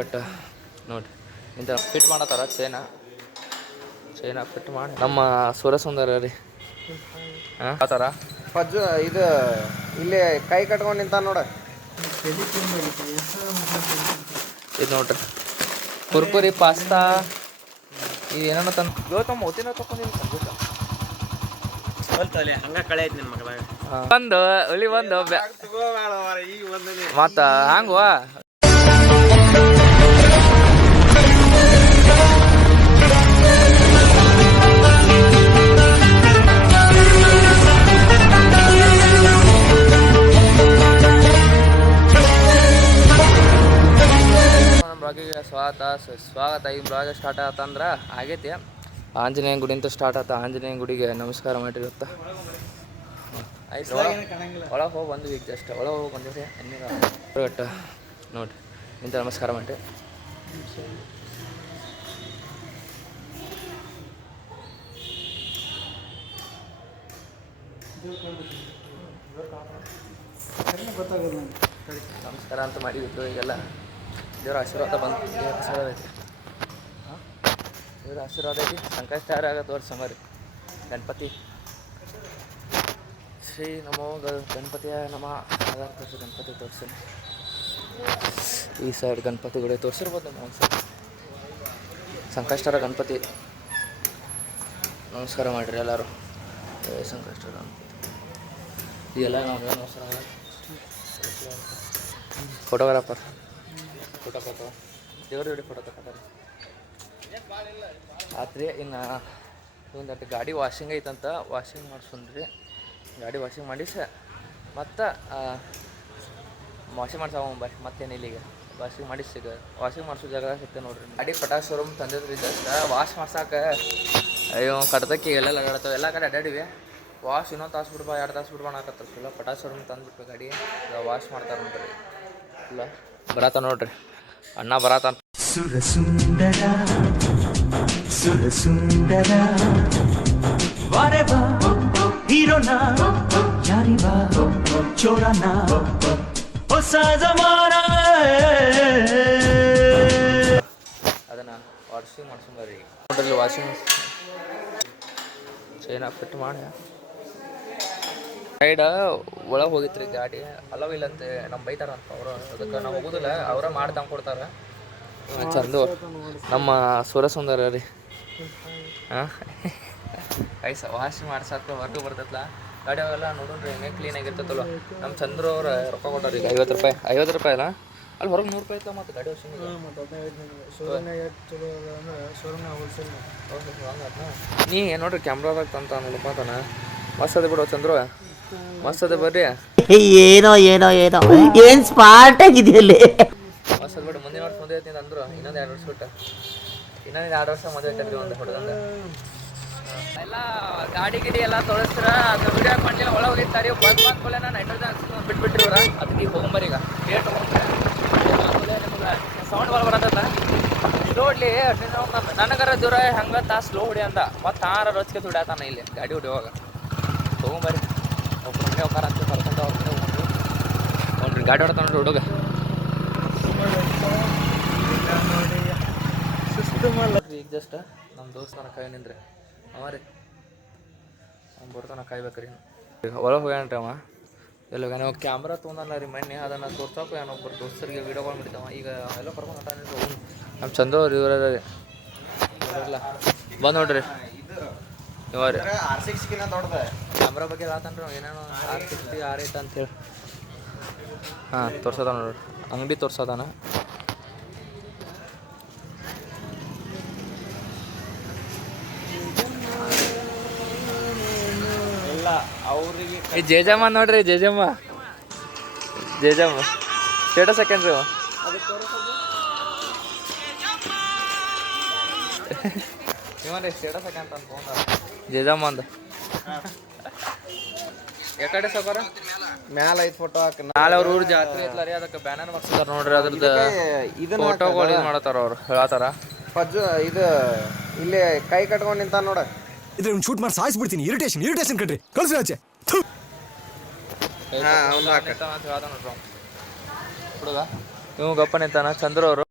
ಒಟ್ಟು ನೋಡಿರಿ ಇಂಥ ಫಿಟ್ ಮಾಡತ್ತಾರ ಚೈನ ಫಿಟ್ ಮಾಡಿ ನಮ್ಮ ಸುರಸುಂದರ ರೀ ಹಾಂ ಆತರ ಪಜ್ಜು ಇದು ಇಲ್ಲಿ ಕೈ ಕಟ್ಕೊಂಡು ನಿಂತ ನೋಡ. ಇದು ನೋಡ್ರಿ ಕುರ್ಕುರಿ ಪಾಸ್ತಾ ಇದು ಏನೇನೋ ತಂದು ಇವತ್ತು ಮೋತಿನ ತಗೊಂಡಿಲ್ಲ ಹಂಗ ಕಳೆ ಐತಿ ನಿಮ್ಮ ಮಗಳ ಒಂದು ಉಳಿ ಒಂದು ಮತ್ತ ಹಂಗ ಬ್ಲಾಗಿಗೆ ಸ್ವಾಗತ. ಈ ಬ್ಲಾಗ್ ಸ್ಟಾರ್ಟ್ ಆತಂದ್ರೆ ಆಗೈತಿ ಆಂಜನೇಯ ಗುಡಿಂತ ಸ್ಟಾರ್ಟ್ ಆತ. ಆಂಜನೇಯ ಗುಡಿಗೆ ನಮಸ್ಕಾರ ಮಾಡಿರುತ್ತ ಆಯ್ತು. ಒಳಗೆ ಹೋಗಿ ಬಂದ್ವಿ ಈಗ ಜಸ್ಟ್ ಒಳಗೆ ಹೋಗಿ ಬಂದಿರಿ ಒಟ್ಟು ನೋಡಿರಿ ಇಂಥ ನಮಸ್ಕಾರ ಮಾಡಿ ನಮಸ್ಕಾರ ಅಂತ ಮಾಡಿಬಿಟ್ಟು ಈಗೆಲ್ಲ ದೇವ್ರ ಆಶೀರ್ವಾದ ಬಂದು ದೇವ್ರ ಆಶೀರ್ವಾದ ಐತಿ. ದೇವ್ರ ಆಶೀರ್ವಾದ ಐತಿ. ಸಂಕಷ್ಟ ಆಗತ್ತೆ ತೋರಿಸಂಬರಿ ಗಣಪತಿ ಶ್ರೀ ನಮೋ ಗಣಪತಿಯ ನಮ ಆಧಾರ ತೋರಿಸಿ ಗಣಪತಿ ತೋರಿಸಿ ಈ ಸೈಡ್ ಗಣಪತಿಗಳು ತೋರಿಸಿರ್ಬೋದು ನಮ್ಮ ಒಂದು ಸೈಡ್ ಸಂಕಷ್ಟರ ಗಣಪತಿ ನಮಸ್ಕಾರ ಮಾಡಿರಿ ಎಲ್ಲರೂ. ಸಂಕಷ್ಟರ ಗಣಪತಿ ಇದೆಲ್ಲ ನಾವು ನಮಸ್ಕಾರ ಮಾಡಿ ಫೋಟೋಗ್ರಾಫರ್ ದೇವ್ರ ಜೋಡಿ ಫೋಟೋ ತಗೋತಾರೆ ಆತ್ರಿ. ಇನ್ನು ಒಂದು ಗಾಡಿ ವಾಷಿಂಗ್ ಐತಂತ ವಾಷಿಂಗ್ ಮಾಡಿಸ್ಕೊಂಡ್ರಿ. ಗಾಡಿ ವಾಷಿಂಗ್ ಮಾಡಿಸ ಮತ್ತು ವಾಷಿಂಗ್ ಮಾಡ್ಸೋಂಬರ್ರಿ ಮತ್ತೇನಿಲ್ಲ. ಈಗ ವಾಷಿಂಗ್ ಮಾಡಿಸಿ ವಾಷಿಂಗ್ ಮಾಡಿಸೋ ಜಾಗ ಸಿಗ್ತದೆ ನೋಡ್ರಿ. ಗಾಡಿ ಪಟಾಸ್ ಶೋರೂಮ್ ತಂದಿದ್ರಿ ಜಸ್ಟ್ ವಾಶ್ ಮಾಡ್ಸಕ್ಕೆ ಅಯ್ಯೋ ಕಡ್ದಕ್ಕಿ ಎಲ್ಲ ಲಗಾಡ್ತಾವೆ ಎಲ್ಲ ಕಡೆ ಅಡ್ಡಾಡಿವಿ. ವಾಶ್ ಇನ್ನೊಂದು ತಾಸು ಬಿಡ್ಬಾ 2 ತಾಸು ಬಿಡ್ಬಾ ಅನ್ನಕತ್ತಾರ. ಫುಲ್ಲ ಪಟಾಸ್ ಶೋರೂಮ್ ತಂದುಬಿಟ್ವಿ ಗಾಡಿ ವಾಶ್ ಮಾಡ್ತಾರೆ ನೋಡ್ರಿ. ಫುಲ್ಲ ಬರತ್ತ ನೋಡ್ರಿ ಅಣ್ಣ ಬರತ್ತ. ಸುರಸುಂದರ ಸುರಸುಂದರ ವಾರೆವಾ ಹೀರೋನಾ ಯಾರಿವಾ ಚೋರನಾ ಹೊಸ ಜಮಾನ ಅದನ್ನು ವಾಷಿಂಗ್ ಮಾಡ್ಸೋಂಬರ್ರಿ ನೋಡ್ರಿ. ವಾಷಿಂಗ್ ಚೈನ ಫಿಟ್ ಮಾಡಿ ಸೈಡ್ ಒಳಗೆ ಹೋಗಿತ್ರಿ ಗಾಡಿ ಅಲವಿಲ್ಲಂತೆ ನಮ್ಮ ಬೈತಾರಂತ ಅವರು. ಅದಕ್ಕೆ ನಾವು ಹೋಗೋದಿಲ್ಲ, ಅವರ ಮಾಡಿ ತಂದು ಕೊಡ್ತಾರೆ. ಚಂದು ನಮ್ಮ ಸುರಸುಂದರ ರೀ ಹಾಂ ಐಸ ವಾಶ್ ಮಾಡ್ಸಕ್ಕೆ ಹೊರಟು ಬರ್ತೈತಲ್ಲ ಗಾಡಿ ಅವೆಲ್ಲ ನೋಡೋಣ್ರಿ ಹೆಂಗೆ ಕ್ಲೀನಾಗಿರ್ತೈತಲ್ಲ. ನಮ್ಮ ಚಂದ್ರು ಅವ್ರು ರೊಕ್ಕ ಕೊಟ್ಟಾರ ಈಗ 50 ರೂಪಾಯಿ ಅಲ್ಲ ಅಲ್ಲಿ ಹೊರಗೆ 100 ರೂಪಾಯಿ ಐತಲ್ಲ. ಮತ್ತು ಗಾಡಿ ವಾಷಿಂಗ್ ನೀ ನೋಡ್ರಿ ಕ್ಯಾಮ್ರಾದಾಗ ತಂತ ನೋಡ್ಪಾತಾನ ಮಸ್ತ್ ಅದ ಬಿಡು ಚಂದ್ರು ಮಸ್ತ್ ಅದ ಬರ್ರಿ. ಏನೋ ಏನೋ ಏನೋ ಏನ್ ಸ್ಮಾರ್ಟ್ ಆಗಿದೆಯಲ್ಲಿ ಮಸ್ತ್ ಅದ ಬಿಡು. ಮುಂದಿನ ವರ್ಷ ಮದುವೆ ಐತಿ ಅಂದ್ರು ಇನ್ನೊಂದು 2 ವರ್ಷ ಬಿಟ್ಟು ಇನ್ನೊಂದು 2 ವರ್ಷ ಮದುವೆ ಐತಲ್ರಿ ಒಂದು ಹುಡುಗಂದ ಎಲ್ಲ ಗಾಡಿ ಗಿಡಿ ಎಲ್ಲ ತೋರಿಸ್ತಾರ. ಅದು ವಿಡಿಯೋ ಮಾಡಲಿಲ್ಲ ಒಳಗೆ ಹೋಗಿರ್ತಾರೆ. ಬಂದ್ಮೇಲೆ ನೈಟ್ರೋಜನ್ ಬಿಟ್ಬಿಟ್ರಿ ಇವ್ರ. ಅದಕ್ಕೆ ಹೋಗ್ಬರಿ ಈಗ ಡೇಟ್ ನಿಮ್ಗೆ ಸೌಂಡ್ ಬರತ್ತಲ್ಲ ನೋಡ್ಲಿ. ನನಗರ ದೂರ ಹಂಗೆ ಸ್ಲೋ ಹೊಡಿ ಅಂತ ಮತ್ತು ರೊಚ್ಚಿಗೆ ದುಡಿಯತಾನ ಇಲ್ಲಿ ಗಾಡಿ ಹೊಡಿಯುವಾಗ. ತೊಗೊಂಬರಿ ಒಬ್ಬರು ಮನೆ ಹೋಗಾರ ಅಂತ ಕರ್ಕೊಂಡು ಅವ್ರ ಮನೆ ಹೋಗ್ರಿ ನೋಡ್ರಿ ಗಾಡಿ ಹೊಡ್ತಾನ ನೋಡ್ರಿ ಹುಡುಗ. ಈಗ ಜಸ್ಟ್ ನಮ್ಮ ದೋಸ್ತನ ಕೈ ನಿಂದ್ರೆ ಅವ ರೀ ಅವ್ನು ಬರ್ತಾನ ಕಾಯ್ಬೇಕ್ರಿ. ಒಳಗೆ ಹೋಗ್ಯಾನ್ರಿ ಅವ ಎಲ್ಲ ಹೋಗ್ಯಾನ. ಕ್ಯಾಮ್ರಾ ತೊಗೊಂಡಲ್ಲ ರೀ ಮೊನ್ನೆ ಅದನ್ನು ತೋರ್ಸೋಕೆ ಏನೊಬ್ಬರು ದೋಸ್ತರಿಗೆ ವೀಡಿಯೋಗಳು ಮಾಡಿದ್ದಾವ. ಈಗ ಎಲ್ಲ ಕರ್ಕೊಂಡು ಹೊಂಟಾನ ನಮ್ಮ ಚಂದ್ರ ಅವ್ರು ಇವರ ಇವರೆಲ್ಲ ಬಂದು ನೋಡ್ರಿ ಇವ ರೀ ಕ್ಯಾಮ್ರಾ ಬಗ್ಗೆ ಹೇಳ್ತಾನ್ರಿ ಏನೇನೋ 660 R8 ಅಂತೇಳಿ ಹಾಂ ತೋರ್ಸೋದಾನ ನೋಡ್ರಿ ಅಂಗಡಿ ತೋರ್ಸೋದಾನ. ಈ ಜೇಜಮ್ಮ ನೋಡ್ರಿ ಜೇಜಮ್ಮ ಸ್ಟೇಟಸ್ ಹಾಕ್ಯಾನ್ರಿ ಇವನ್ರಿ ಸ್ಟೇಟಸ್ ಹಾಕ್ಯಂತ ಅನ್ಕೊಂಡ ಜೇಜಮ್ಮ ಅಂದ ಯಾಕಡೆ ಸೌಕರ ಮ್ಯಾಲ ಐತ್ ಫೋಟೋ ಹಾಕ. ನಾಳೆ ಅವ್ರ ಊರು ಜಾತ್ರೆ ಐತ್ಲ ರೀ ಅದಕ್ಕೆ ಬ್ಯಾನರ್ ಮಾಡ್ಸಿದಾರ ನೋಡ್ರಿ. ಅದ್ರದ್ದು ಫೋಟೋಗಳು ಇದು ಮಾಡತ್ತಾರ ಅವ್ರು ಹೇಳತ್ತಾರ. ಪಜ್ಜು ಇದು ಇಲ್ಲಿ ಕೈ ಕಟ್ಕೊಂಡು ನಿಂತ ನೋಡ. ಇದ್ರ ಶೂಟ್ ಮಾಡಿ ಸಾಯಿಸ್ಬಿಡ್ತೀನಿ. ಇರಿಟೇಷನ್ ಕಣ್ರಿ ಕಳ್ಸಿ ಆಚೆ. ಹುಡುಗ ಇವ್ ಗಪ್ಪ ನಿಂತಾನ ಚಂದ್ರ ಅವರು.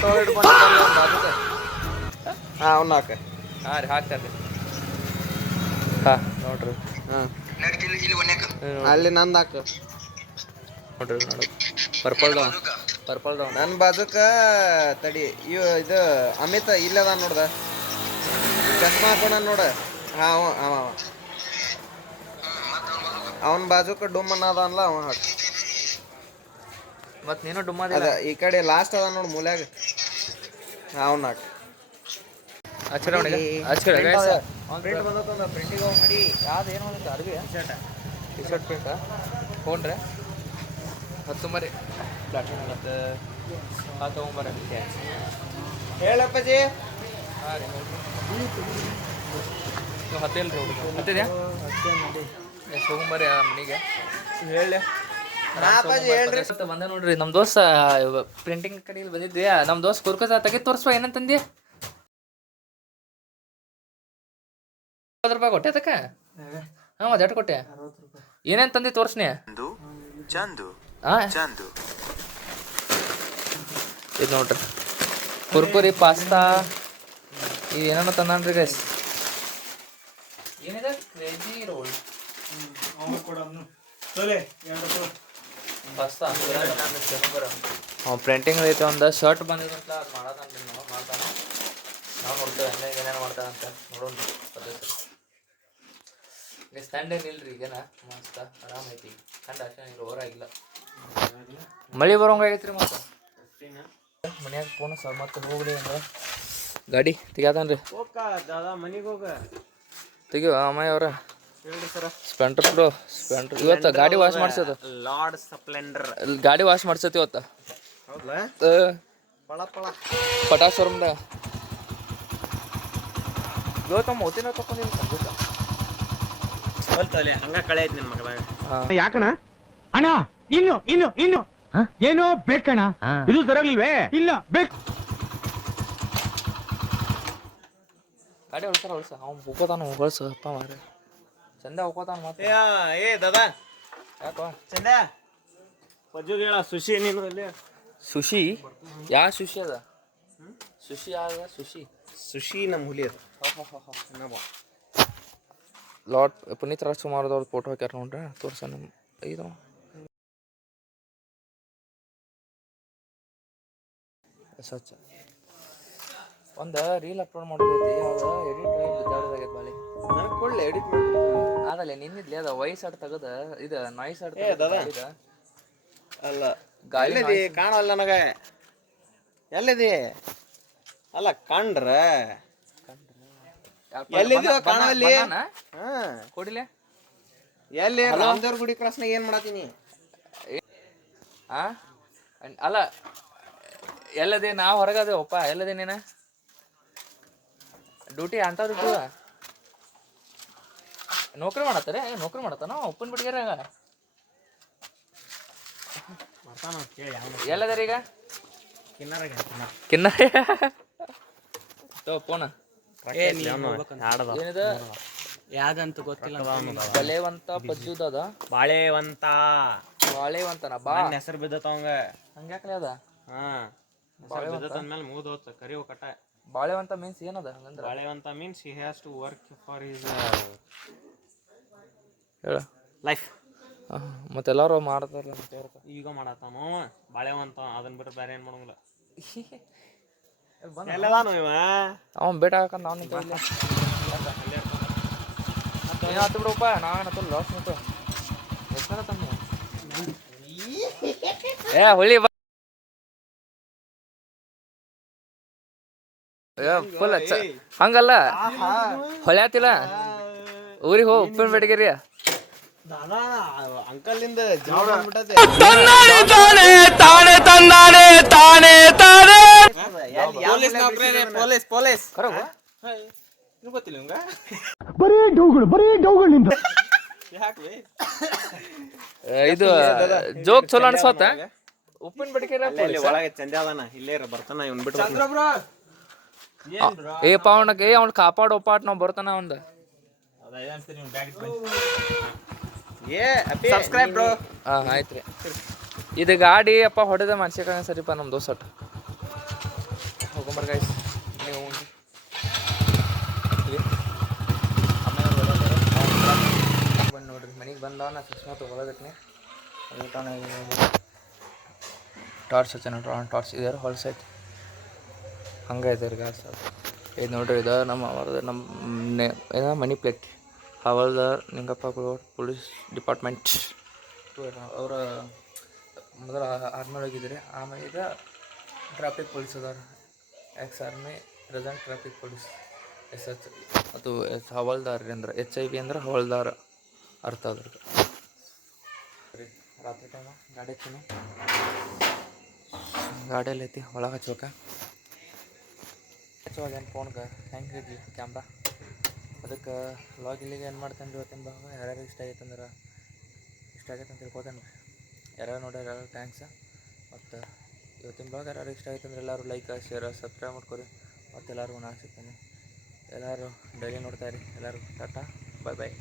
ಫೋಟೋ ಹಿಡ್ಕೊಂಡು ಬಾಜುಕ ಹಾಂ ಅವ್ನ ಹಾಕ ಹಾಂ ರೀ ಹಾಕ್ತಾರೆ ಹಾಂ ನೋಡ್ರಿ ಹಾಂ ಅಲ್ಲಿ ನಂದು ಹಾಕು ನೋಡ್ರಿ ಪರ್ಪಲ್ ಡೌನ್ ನನ್ನ ಬಾಜುಕ ತಡಿ ಇದು ಅಮಿತ್ ಇಲ್ಲದ ನೋಡ್ದ ಚಸ್ಮಾ ಹಾಕೋಣ ನೋಡ ಹಾಂ ಅವ ಅವನ ಬಾಜುಕ ಡುಮ್ ಅನ್ನದ ಅನ್ಲ ಅವ ಹಾಕ ಮತ್ತು ನೀನು ಡುಮ್ಮದ ಅದ ಈ ಕಡೆ ಲಾಸ್ಟ್ ಅದ ನೋಡು ಮೂಲ್ಯಾಗ ಅವ್ನ ಹಾಕ ಹಚ್ಚಿರ ಪ್ರಿಂಟ್ ಬಂದತ್ತಂದ ಪ್ರಿಂಟಿಗೆ ಹೋಗಿ ನಡಿ ಯಾವ್ದು ಏನು ಬಂದಿತ್ತು ಅರ್ಬಿ ಟಿ ಶರ್ಟ್ ಪ್ರಿಂಟಾ ಫೋನ್ ರೀ ಹತ್ತು ಮರಿ ಮತ್ತು ಹಾಂ ತೊಗೊಂಬರ್ರಿ ಹೇಳಪ್ಪಜಿ ಹಾಂ ರೀ ನೀವು ಹತ್ತಿಲ್ಲ ರೀ ಹುಡುಗ ಹತ್ತಿದ್ಯಾ ತೊಗೊಂಬರ್ರಿ ಮನೆಗೆ ಹೇಳಿ ಹೇಳ್ರಿ ಬಂದ ನೋಡ್ರಿ ನಮ್ಮ ದೋಸ್ತ ಪ್ರಿಂಟಿಂಗ್ ಕಡೆಯಲ್ಲಿ ಬಂದಿದ್ವಿ ನಮ್ಮ ದೋಸ್ತ್ ಕುರ್ಕಸ ತೆಗೆದು ತೋರಿಸುವ ಏನಂತಂದಿ 60 ರೂಪಾಯಿ ಕೊಟ್ಟೆ ಅದಕ್ಕೆ ಹಾಂ ಅದು ಎಷ್ಟು ಕೊಟ್ಟೆ ಏನೇನು ತಂದಿ ತೋರಿಸ್ನಿ ಇದು ನೋಡ್ರಿ ಕುರ್ಕುರಿ ಪಾಸ್ತಾ ಇದು ಏನೇನೋ ತಂದಾನ್ರಿ ಗೈಸ್ ಏನಿದೆ ಕ್ರೇಜಿ ರೋಲ್ ಪಾಸ್ತಾ ಪ್ರಿಂಟಿಂಗ್ ಐತೆ ಒಂದು ಶರ್ಟ್ ಬಂದಿದಂತ ಅದು ಮಾಡೋದನ್ರಿ ನಾವು ಮಾಡ್ತಾನೆ ನಾವು ನೋಡ್ತೇವೆ ಹೆಂಗೆ ಏನೇನು ಮಾಡ್ತಾರಂತ ನೋಡೋಣ ಪದ್ಧತಿ ತಂಡ ಏನಿಲ್ರಿ ಈಗೇನ ಮಸ್ತ ಆರಾಮ ಐತಿ ತಂಡ ಅಷ್ಟೇ ಇಲ್ಲಿ ಓವರಾಗಿಲ್ಲ ಮಳೆ ಬರೋಂಗಾಗೈತ್ರಿ ಮತ್ತೆ ಮನ್ಯಾಗ ಫೋನ್ ಮತ್ತೆ ಹೋಗ್ಲಿ ಅಂದ್ರೆ ಗಾಡಿ ತೆಗ್ಯಾದನ್ರಿ ಮನಿಗೆ ಹೋಗ ತೆಗಿವ ಅಮ್ಮಾಯಿ ಅವ್ರ ಹೇಳ್ರಿ ಸರ ಸ್ಪ್ಲೆಂಡರ್ ಇವತ್ತು ಗಾಡಿ ವಾಶ್ ಮಾಡ್ಸೋದು ಲಾರ್ಡ್ ಸ್ಪ್ಲೆಂಡರ್ ಗಾಡಿ ವಾಶ್ ಮಾಡ್ಸತಿ ಇವತ್ತು ಹೌದಾ ಪಟಾಕ್ ಶೋರೂಮ್ದಾಗ ಇವತ್ತು ಮೋತಿನ ತಗೊಂಡಿಲ್ಲ ಹೋಲ್ತಲೆ ಹಂಗ ಕಳೆ ಐತಿ ನಿನ್ ಮಗದಾಗ ಯಾಕಣ ಅಣ್ಣ ಇನ್ನು ಏನೋ ಬೇಕಣ್ಣ ಇದು ತರಲಿಲ್ವೇ ಇಲ್ಲ ಬೇಕು ಗಾಡಿ ಹೊಳ್ಸ ಅವ್ನು ಹೋಗೋತಾನ ಹೊಳ್ಸಪ್ಪ ಮಾರ ಚಂದ ಹೋಗೋತಾನ ಮತ್ತೆ ಏ ದಾದಾ ಯಾಕೋ ಚಂದ ಪಜ್ಜುಗೆ ಹೇಳ ಸುಶಿ ನೀನು ಅಲ್ಲಿ ಸುಶಿ ಯಾ ಸುಶಿ ಅದ ಸುಶಿ ಯಾವ್ದ ಸುಶಿ ನಮ್ಮ ಹುಲಿ ಅದು ಲಾಟ್ ಪುನೀತ್ ರಾಜ್ಕುಮಾರ್ದವ್ರ ಫೋಟೋ ಹಾಕ್ಯಾರ ನೋಡ್ರಿ ತೋರ್ಸ ನಮ್ಮ ಇದು ಸ್ವಚ್ಛ ಒಂದು ರೀಲ್ ಅಪ್ಲೋಡ್ ಮಾಡೋದೈತಿ ಅದು ಎಡಿಟ್ ಬಿದ್ದಾಡೋದಾಗೈತೆ ಬಾಳಿ ನನಗೆ ಕೊಡ್ಲಿ ಎಡಿಟ್ ಅದಲ್ಲ ನಿನ್ನಿದ್ಲಿ ಅದ ವಾಯ್ಸ್ ಆಡ್ ತೆಗದ ಇದು ನಾಯ್ಸ್ ಆಡ್ ಅಲ್ಲ ಗಾಳಿ ಎಲ್ಲಿದಿ ಕಾಣಲ್ಲ ನನಗೆ ಎಲ್ಲಿದಿ ಅಲ್ಲ ಕಂಡ್ರ ಎಲ್ಲಿದೀವ ಕಾಣವಲ್ಲಿ ಕೊಡಿಲೆ ಎಲ್ಲಿ ರಾಮದೇವ್ರ ಗುಡಿ ಕ್ರಾಸ್ನಾಗ ಏನ್ ಮಾಡತ್ತೀನಿ ಅಲ್ಲ ಎಲ್ಲದೆ ನಾವು ಹೊರಗದೇವಪ್ಪ ಎಲ್ಲದೆ ನೀನ ಡ್ಯೂಟಿ ಅಂತ ಡ್ಯೂಟಿ ನೌಕರಿ ಮಾಡತ್ತಾರೆ ನೌಕರಿ ಮಾಡತ್ತಾನ ಉಪ್ಪಿನ ಬಿಟ್ಗ್ಯಾರ ಎಲ್ಲದಾರ ಈಗ ಕಿನ್ನರ ಫೋನ ಏನಿದೆ ಯಾಗಂತ ಗೊತ್ತಿಲ್ಲ ಬಲೆವಂತ ಪಜ್ಜುದ ಬಾಳೆವಂತನ ಬಾ ಹೆಸರು ಬಿದ್ದವಂಗ ಹಂಗ್ಯಾಕ್ಲೆ ಅದ ಮೇಲೆ ಮೂದ್ ಹೋತ ಕರಿವು ಕಟ್ಟ ಬಾಳೆವಂತ ಮೀನ್ಸ್ ಏನದ ಹಂಗಂದ್ರ ಬಾಳೆವಂತ means he has to work for his whole life ಮತ್ತೆಲ್ಲಾರು ಮಾಡ್ತಾರಲ್ಲ ಈಗ ಮಾಡತ್ತಾನು ಬಾಳೆವಂತ ಅದನ್ನ ಬಿಟ್ರೆ ಬೇರೆ ಏನ್ ಮಾಡಂಗಿಲ್ಲ ಎಲ್ಲದಾನು ಇವ ಅವ್ನು ಬೇಟ ಹಾಕಂತ ಅವ್ನು ಏನಾಯ್ತು ಬಿಡಪ್ಪ ನಾವೇನತ್ತ ಲಾಸ್ ಮತ್ತು ಎಷ್ಟು ತಮ್ಮ ಏ ಹೊಳಿ ಬಾ ಫುಲ್ ಹಂಗಲ್ಲ ಹೊಳ್ಯಾತಿಲ್ಲ ಊರಿಗೆ ಹೋಗಿ ಉಪ್ಪಿನ ಬೇಡಿಗೆರಿ ಅಂಕಲಿಂದ ಪೊಲೀಸ್ ಗೊತ್ತಿಲ್ಲ ನಿಮ್ಗ ಬರೀ ಡೌಗಳು ನಿಂದ ಇದು ಜೋಕ್ ಚಲೋ ಅನ್ಸತ್ತ ಉಪ್ಪಿನ ಬೇಡಿಕೆರಿ ಒಳಗೆ ಚಂದ ಅದಾನ ಇಲ್ಲೇ ಬರ್ತಾನ ಇವ್ನ ಬಿಟ್ಟು ಏ ಪಾವಣಕ್ಕೆ ಅವ್ನು ಕಾಪಾಡೋಪ್ಪ ನಾವು ಬರ್ತಾನ ಅವಂದ ಸಬ್ಸ್ಕ್ರೈಬ್ ಬ್ರೋ ಆಯ್ತು ರೀ ಇದು ಗಾಡಿ ಅಪ್ಪ ಹೊಡೆದ ಮನ್ಸಿಕ ಸರಿಪ ನಮ್ಮ ದೋಸಟ್ ನಂಬರ್ ಗೈಸ್ ನೀವು ಆಮೇಲೆ ಬಂದು ನೋಡ್ರಿ ಮನೆಗೆ ಬಂದವ ನಾ ಅಕಸ್ಮಾತ್ ಹೋಗೋದಕ್ಕೆ ಟಾರ್ಚ್ ಹಚ್ಚ ನೋಡ್ರಿ ಟಾರ್ಚ್ ಇದಾರೆ ಹೊಲ್ಸೈತಿ ಹಂಗೆ ಇದೆ ರೀ ಗಾಸ್ ಇದು ನೋಡ್ರಿ ಇದು ನಮ್ಮ ಅವರದು ನಮ್ಮ ಏನೋ ಮನಿ ಪ್ಲೇಟ್ ಹವಾಲ್ದಾರ್ ನಿಂಗಪ್ಪ ಕುಳೋಡ್ ಪೊಲೀಸ್ ಡಿಪಾರ್ಟ್ಮೆಂಟ್ ಅವರ ಮೊದಲು ಆರ್ಮಿ ಒಳಗಿದ್ರಿ ಆಮೇಲೆ ಈಗ ಟ್ರಾಫಿಕ್ ಪೊಲೀಸ್ ಅದಾರ X-army present traffic police SH ಮತ್ತು ಹವಾಲ್ದಾರ್ ಅಂದ್ರೆ HIV ಅಂದ್ರೆ ಹವಾಲ್ದಾರ್ ಅರ್ಥ ಅದ್ರದ್ದು ರೀ ರಾತ್ರಿ ಟೈಮ ಗಾಡಿ ಹಚ್ಚಿನಿ ಗಾಡಿಯಲ್ಲಿ ಐತಿ ಒಳಗೆ ಹಚ್ಬೇಕ ಹಚ್ಚುವಾಗ ಏನು ಫೋನ್ಗೆ ಹೆಂಗೆ ಇರಲಿ ಕ್ಯಾಮ್ರಾ ಅದಕ್ಕೆ ಲಾಗ್ ಇಲ್ಲಿಗೆ ಏನು ಮಾಡ್ತೇನೆ ರೀ ಇವತ್ತಿನ ಭಾಗ ಯಾರ್ಯಾರು ಇಷ್ಟ ಆಗೈತೆ ಅಂತ ತಿಳ್ಕೊತೇನೆ ರೀ ಯಾರ್ಯಾರು ನೋಡ್ಯಾರ ಎಲ್ಲರೂ ಥ್ಯಾಂಕ್ಸ್ ಮತ್ತು ಇವತ್ತಿನ ಬ್ಲಾಗ್ ಯಾರು ಇಷ್ಟ ಆಯ್ತು ಅಂದ್ರೆ ಎಲ್ಲರೂ ಲೈಕ್ ಶೇರ್ ಸಬ್ಸ್ಕ್ರೈಬ್ ಮಾಡ್ಕೊರಿ ಮತ್ತು ಎಲ್ಲರಿಗೂ ನಾನು ಸಿಗ್ತೀನಿ ಎಲ್ಲರೂ ಡೈಲಿ ನೋಡ್ತಾಯಿರಿ ಎಲ್ಲರಿಗೂ ಟಾಟಾ ಬಾಯ್ ಬಾಯ್